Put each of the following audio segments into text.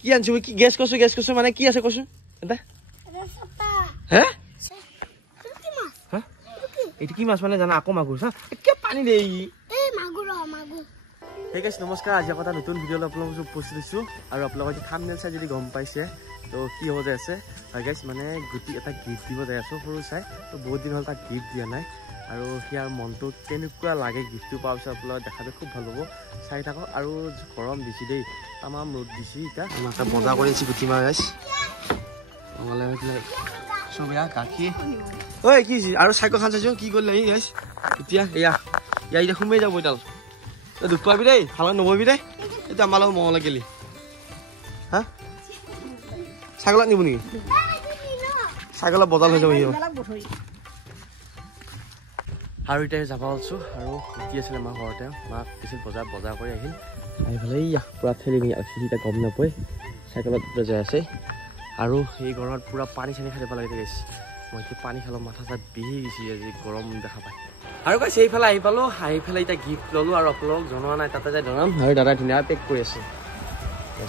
কি আনছো কি গেছ কৈছো মানে কি আছে কৈছো এটা হে এইটো কি মাছ মানে জানা আকৌ মাগুৰ হা কি পানী দেই এই মাগুৰ মাগুৰ হে গাইস নমস্কাৰ আজি এটা নতুন ভিডিঅ' আপোনালোকক উপস্থিত হৈছো আৰু আপোনালোকে থাম্বনেল চাই যদি গম পাইছে তো কি হৈ আছে হয় গাইস মানে গুটি এটা গিফট দিব যাই আছো সৰু চাই তো বহুত দিন হল তাক গিফট দিয়া নাই আৰু হিয়াৰ মনটো কেনেকুৱা লাগে গিফটটো পাওয়াৰ পিছত আপোনালোকে দেখাতে খুব ভাল হ'ব চাই থাকক আৰু গৰম দিছি দেই তামাম ৰ'দ দিছি এটা মাথা বজা কৰিছি গুটি মাৰ গাইস নহলে সবেয়া কাকি ঐ কি আৰু সাইকেল খান চাইছো কি কৰিলে গাইস এতিয়া এয়া ইয়াইটা খুমে যাব এডাল দুখ পাবি দেই ভাল নববি দেই এটা আমাৰ লগত মঙলে গেলি হা ছাগলত নিব নেকি ছাগলত বজাল হৈ যাব আৰু এতিয়া যাব আছো আৰু গুটি আছিলে আমাৰ ঘৰতে মাক পিছত বজাৰ কৰি আহিল আহি পেলাই ইয়া পুৰা ঠেলি নি এতিয়া গম নাপায় চাইকেলত যাই আছে আৰু এই গৰমত পুৰা পানী চানী খাই যাব লাগে গাইছ মই এতিয়া পানী খালো মাথা চাত বিহি গৈছে আজি গৰম দেখা পাই আৰু গাইছ এইফালে আহি পালো আহি পেলাই এতিয়া গিফ্ট ললো আৰু আপোনালোক জনোৱা নাই তাতে যাই জনাম আৰু দাদা ধুনীয়া পেক কৰি আছে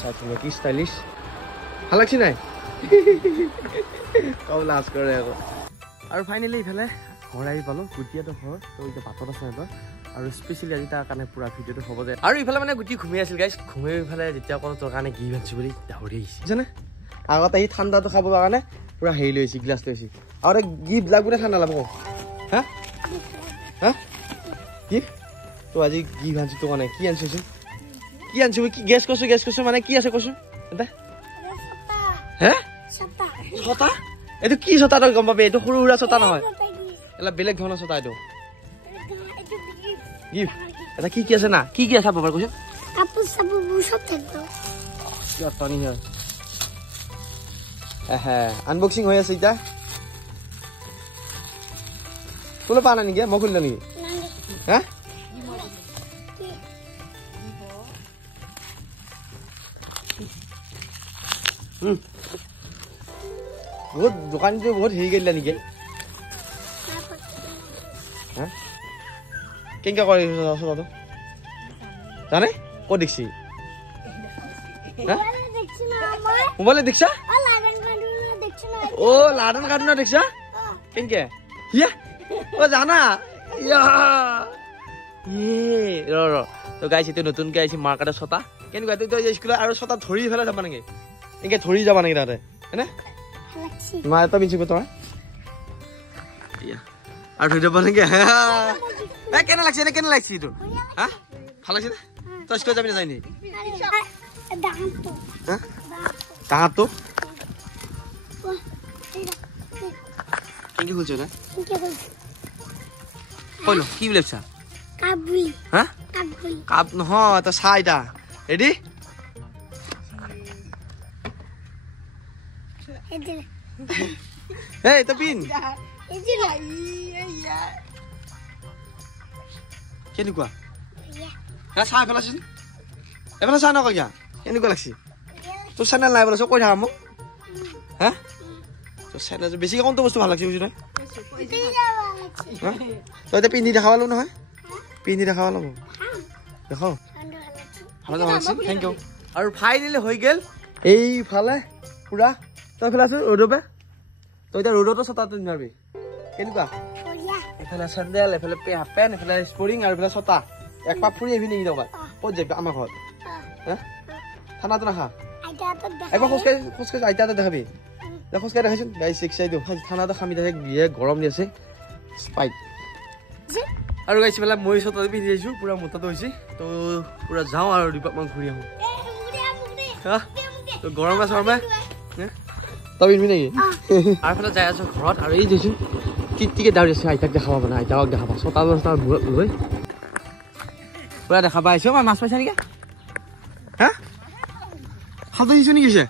চাই ধুনীয়া কি ষ্টাইলিছ ভাল লাগছি নাই কও লাজ কৰে আকৌ আৰু ফাইনেলি ইফালে ঘৰ আহি পালো গুটিয়াটো ঘৰ তো এতিয়া বাটত আছে সিহঁতৰ আৰু স্পেচিয়েলি আজি তাৰ কাৰণে পুৰা ভিডিঅ'টো হ'ব যে আৰু ইফালে মানে গুটি ঘুমি আছিল গাইছ ঘুমি ইফালে যেতিয়া ক'লো তোৰ কাৰণে গিফ্ট আনিছো বুলি দাউৰি আহিছে নে আগতে আহি ঠাণ্ডাটো খাব কাৰণে পুৰা হেৰি লৈছি গ্লাছ লৈছি আৰু গিফ্ট লাগবনে ঠাণ্ডা লাগব হা হা গিফ্ট তো আজি গিফ্ট আনিছো তোৰ কাৰণে কি আনিছো কি আনিছো কি গেছ কৈছো মানে কি আছে কৈছো এটা হে ছটা এইটো কি ছটা তই গম পাবি এইটো সৰু সুৰা ছটা নহয় এলা বেলেগ ধৰণৰ ছটা এইটো গিফট এটা কি আছে না কি আছে বাবা কৈছো কাপোৰ সাবু সব থাকব কি অতনি হয় আনবক্সিং হৈ আছে এটা তোলে পা না নেকি মই খুলিলা নেকি হা বহুত দোকানীটো বহুত হেৰি কৰিলা নেকি হা কেনেকৈ কৰি ছটাটো জানে ক'ত দেখিছি মোবাইলে দেখিছা অ লাডন কাৰ্টুনত দেখিছা কেনেকৈ হিয়া অ জানা ৰ তো গাইছ এইটো নতুনকৈ আহিছে মাৰ্কেটত ছটা কেনেকুৱা তই স্কুলত আৰু ছটা ধৰি ফেলাই যাবা নেকি এনেকৈ ধৰি যাবা নেকি তাতে হয়নে মা এটা মিচিব তোমাৰ আৰু ধৰি যাব নেকি কেনে লাগছে এইটো হা ভাল লাগছে তই স্কুলত যাবি নাযায় নি ডাঙৰটো কেনেকৈ খুলিছ কৈ ল কি বুলি ভাবিছা হা কাপ নহয় তই চা এতিয়া ৰেডি এই তই পিন কেনেকুৱা চাহ পেলাচোন এইফালে চাহ নকয় কেনেকুৱা লাগছে তোৰ চেনেল নাই বোলে চব কৈ থাকা মোক হা তোৰ চেনেল বেছিকৈ কোনটো বস্তু ভাল লাগছে বুজি নহয় তই এতিয়া পিন্ধি দেখাব লাগিব নহয় পিন্ধি দেখাব লাগিব দেখাও ভাল লাগছে থেংক ইউ আৰু ফাইনেলি হৈ গ'ল এইফালে পুৰা তই এইফালে আছো ৰ'দৰ তই এতিয়া ৰ'দতো ছটাটো নিমাৰিবি কেনেকুৱা এইফালে চেণ্ডেল এইফালে হাফ পেণ্ট এইফালে স্পৰিং আৰু এইফালে ছটা এক পাক ফুৰি আহিবি নেকি দোকান ক'ত যাবি আমাৰ ঘৰত হা ঠাণ্ডাটো নাখা একবাৰ খোজকাঢ়ি আইতাটো দেখাবি খোজকাঢ়ি দেখাইছোন গাড়ী চিক চাই দিওঁ ঠাণ্ডাটো খামি থাকে বিয়ে গৰম দি আছে স্পাইট আৰু গাইছে পেলাই মই ছটাটো পিন্ধি আহিছোঁ পুৰা মোটাটো হৈছে তো পুৰা যাওঁ আৰু দুপাকমান ঘূৰি আহোঁ তো গৰমে চৰমে তই পিন্ধিবি নেকি আৰু ফালে যাই আছো ঘৰত আৰু এই দেখিছোঁ টিকটিকে দাউৰি আছে আইতাক দেখাব মানে আইতাকক দেখাবা ছটা লৈ পুৰা দেখা পাই আহিছোঁ মই মাছ পাইছা নেকি হা খালটো আহিছোঁ নেকি হৈছে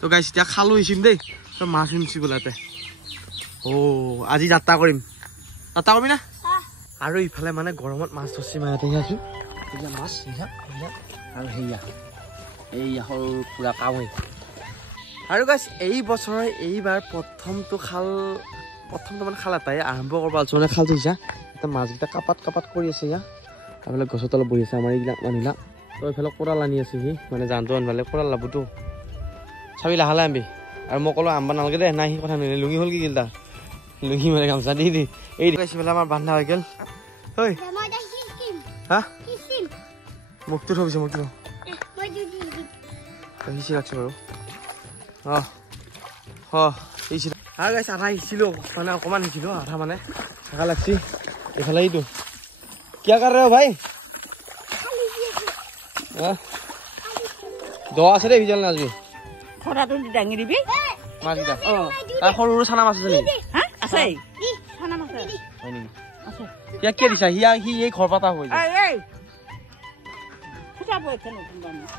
তো গাইছ এতিয়া খালো আহিছিম দেই তই মাছ শুনিছি বোলে ইয়াতে আজি যাত্ৰা কৰিম না আৰু ইফালে মানে গৰমত মাছ ধৰছি মই ইয়াতে আছো এতিয়া মাছ আৰু এইয়া সৰু পুৰা কাৱৈ আৰু গাইছ এই বছৰৰ এইবাৰ প্ৰথমটো মানে খাল এটাই আৰম্ভ কৰিব আছো মানে খাল থৈছা এতিয়া মাছকেইটা কাপাত কৰি আছে ইয়াত তাৰফালে গছৰ তলত বহি আছে আমাৰ এইবিলাক মানুহবিলাক তো এইফালে কোৰাল আনি আছে সি মানে জানটো আনফালে কোৰাল লাবুতো চাবি লাহে লাহে আনবি আৰু মই ক'লো আনবা নালাগে দে নাই সি কথা নিলে লুঙি হ'ল কি গিল তাৰ লুঙি মানে গামোচা দি দি এই পেলাই আমাৰ বান্ধা হৈ গ'ল ঐ হা মুখটো থবিছে মুখটো সিঁচি ৰাখছোঁ বাৰু আৰু গাইছ আধা সিঁচিলোঁ মানে অকণমান সিঁচিলোঁ আধা মানে থাকা লাগছি এইফালে এইটো কিয় কাৰ ৰে ভাই দ আছে দেই ভিজাল নাজবি খৰাটো দাঙি দিবি মাছকেইটা তাৰ সৰু সৰু চানা মাছ আছে নেকি আছে হয় নেকি ইয়াক কিয় দিছা সি এই ঘৰ পাতা হৈ যায়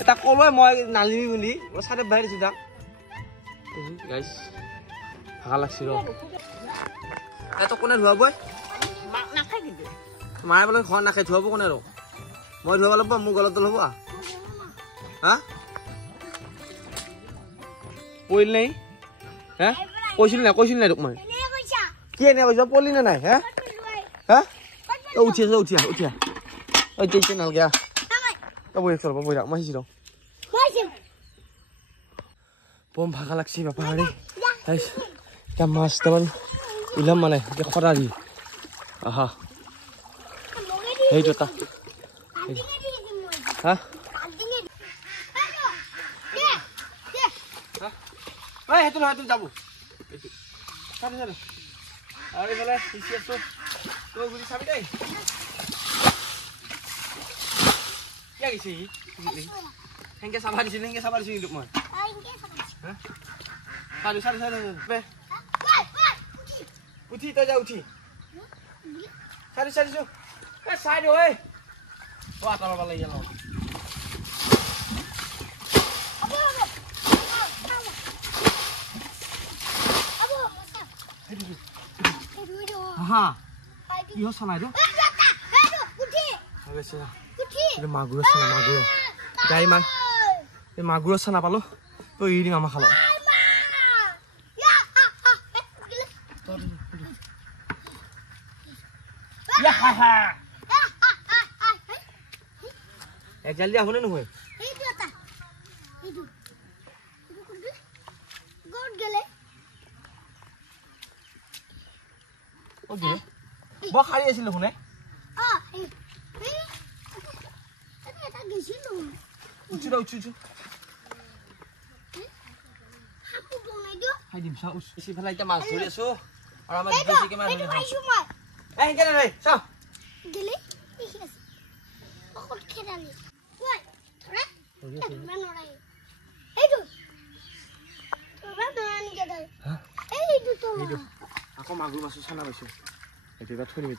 এটা ক'লোৱে মই নালিবি বুলি মই চাৰে বাহিৰ দিছোঁ তাক গাইছ ভাল লাগছিল তই কোনে ধুৱাব মায়ে বোলে ঘৰ নাখাই ধুৱাব কোনে আৰু মই ধুৱাব লাগিব মোৰ গলত হ'ব হা পৰিল নাই হে কৈছিল নাই তোক মই কি এনে কৈছ পৰিলি নে নাই হে হা উঠি আছ নালাগে বহি থাক বহি থাক মই সিঁচি লওঁ বম ভাগা লাগছি বাপা হেৰি এতিয়া মাছ দুটামান ওলাম মানে এতিয়া খৰা দি আহা সেইটো এটা হা সেইটো নহয় তুমি যাব আৰু এইফালে সিঁচি আছো তই বুজি চাবি দেই কিয় গৈছে সি সেনেকে চাবা দিছিল কিন্তু মই উঠি তই যা উঠি চাৰিছো চাই দিওঁ ঐ আঁতৰ পৰা লাগি যাওঁ হা কিহৰ চানাই মাগুৰৰ চানা গাই মাছ এই মাগুৰৰ চানা পালো তই এৰি দিম আমাৰ খালত জলদি আহনে নহয় বৰ শাৰী আছিল শুনে এতিয়া মাছ ধৰি আছো আৰু আমাৰ আকৌ মাগুৰ মাছো চানা পাইছো এতিয়া থৈ দিম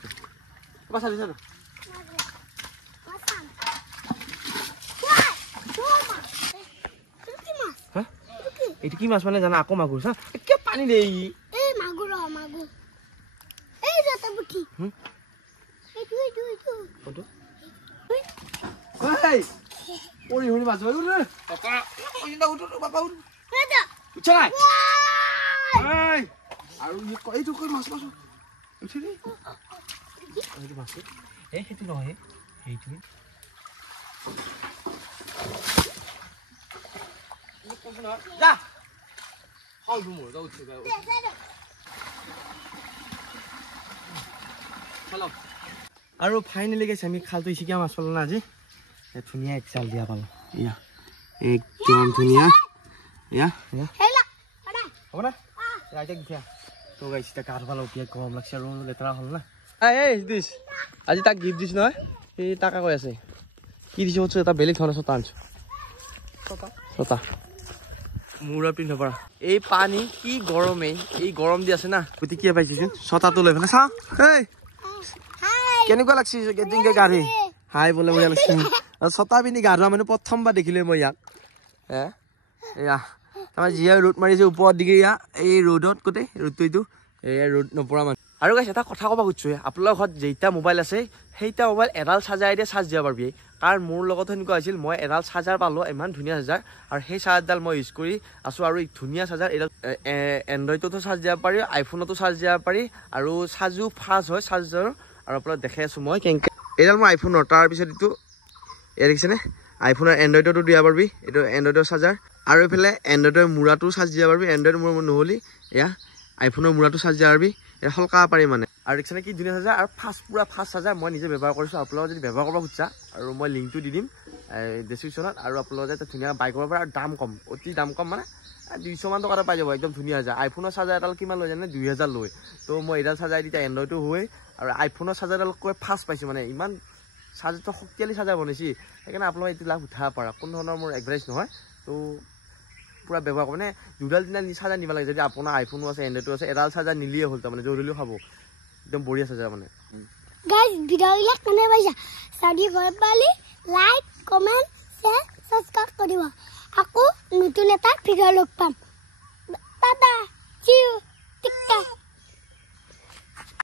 এইটো কি মাছ মানে জানা আকৌ মাগুৰ চা কিয় পানী দে আৰু এইটো কৈ মাছ মাছ সেইটো নহয় সেইটো আৰু ফাইনেলি গৈছে আমি খালটো ইচিকা মাছ পালো না আজি ধুনীয়া এক চাল দিয়া পালো ইয়া একদম ধুনীয়া ইয়া হ'ব না ৰাইতে গুঠা তো গাইছ এতিয়া গাটো ভাল এতিয়া গৰম লাগছে আৰু লেতেৰা হ'ল না দিছ আজি তাক গিফ্ট দিছ নহয় সি টাকা কৈ আছে কি দিছ এটা বেলেগ ধৰণৰ ছটা আনিছো ছটা মূৰা পিন্ধ পৰা এই পানী কি গৰমে এই গৰম দি আছে না গতি কি পাইছোচোন ছটাটো লৈ পেলাই চা কেনেকুৱা লাগছে কেনেকৈ গা ধুই হাই বোলে বঢ়িয়া লাগছে আৰু ছটা পিন্ধি গা ধোৱা মানে প্ৰথমবাৰ দেখিলোঁ মই ইয়াক এয়া আমাৰ যিয়ে ৰ'দ মাৰিছে ওপৰত দিকে ইয়া এই ৰ'দত গোটেই ৰ'দটো এইটো এয়া ৰ'দ নপৰা মানুহ আৰু গাইছ এটা কথা ক'ব খুজিছোঁ আপোনালোকৰ ঘৰত যেইটা মোবাইল আছে সেইটা মোবাইল এডাল চাৰ্জাৰেদি চাৰ্জ দিব পাৰিবি কাৰণ মোৰ লগত সেনেকুৱা হৈছিল মই এডাল চাৰ্জাৰ পালোঁ ইমান ধুনীয়া চাৰ্জাৰ আৰু সেই চাৰ্জাৰডাল মই ইউজ কৰি আছোঁ আৰু ধুনীয়া চাৰ্জাৰ এডাল এণ্ড্ৰইডতো চাৰ্জ দিব পাৰি আইফোনতো চাৰ্জ দিব পাৰি আৰু চাৰ্জো ফাষ্ট হয় চাৰ্জাৰ আৰু আপোনাক দেখাই আছোঁ মই কেনেকৈ এইডাল মোৰ আইফোনৰ তাৰপিছত এইটো এয়া দেখিছেনে আইফোনৰ এণ্ড্ৰইডতো দিয়া পাৰবি এইটো এণ্ড্ৰইডৰ চাৰ্জাৰ আৰু এইফালে এণ্ড্ৰইডৰ মূৰাটো চাৰ্জ দিয়া পাৰবি এণ্ড্ৰইড মূৰ নহ'লি এয়া আইফোনৰ মূৰাটো চাৰ্জ দিয়া পাৰবি এটা হলকা পাৰি মানে আৰু দেখিছেনে কি ধুনীয়া চাৰ্জাৰ আৰু পুৰা ফাষ্ট চাৰ্জাৰ মই নিজে ব্যৱহাৰ কৰিছোঁ আপোনালোকে যদি ব্যৱহাৰ কৰিব খুজিছা আৰু মই লিংকটো দি দিম ডেছক্ৰিপশ্যনত আৰু আপোনালোকে এটা ধুনীয়া বাই কৰিব পাৰে আৰু দাম কম অতি দাম কম মানে 200 মান টকাতে পাই যাব একদম ধুনীয়া চাৰ্জাৰ আইফোনৰ চাৰ্জাৰ এডাল কিমান লৈ জানে 2000 লয় তো মই এডাল চাৰ্জাৰ এতিয়া এণ্ড্ৰইডো হয় আৰু আইফোনৰ চাৰ্জাৰডালকৈ ফাষ্ট পাইছোঁ মানে ইমান চাৰ্জাৰটো শক্তিশালী চাৰ্জাৰ বনাইছি সেইকাৰণে আপোনালোকে এইটো লাভ উঠাব পাৰা কোনো ধৰণৰ মোৰ এডভাইচ নহয় তো পুৰা ব্যৱহাৰ মানে দুডাল তিনিডাল চাৰ্জাৰ নিব লাগে যদি আপোনাৰ আইফোনো আছে এণ্ড্ৰইডো আছে এডাল চাৰ্জাৰ নিলিয়ে হ'ল তাৰমানে জৰুৰীও খাব একদম বঢ়িয়া চাৰ্জাৰ মানে গাইজ ভিডিঅ'বিলাক কেনে পাইছা চাৰি ঘৰত পালি লাইক কমেণ্ট শ্বেয়াৰ ছাবস্ক্ৰাইব কৰিব আকৌ নতুন এটা ভিডিঅ' লগ পাম টাটা চিউ টিকা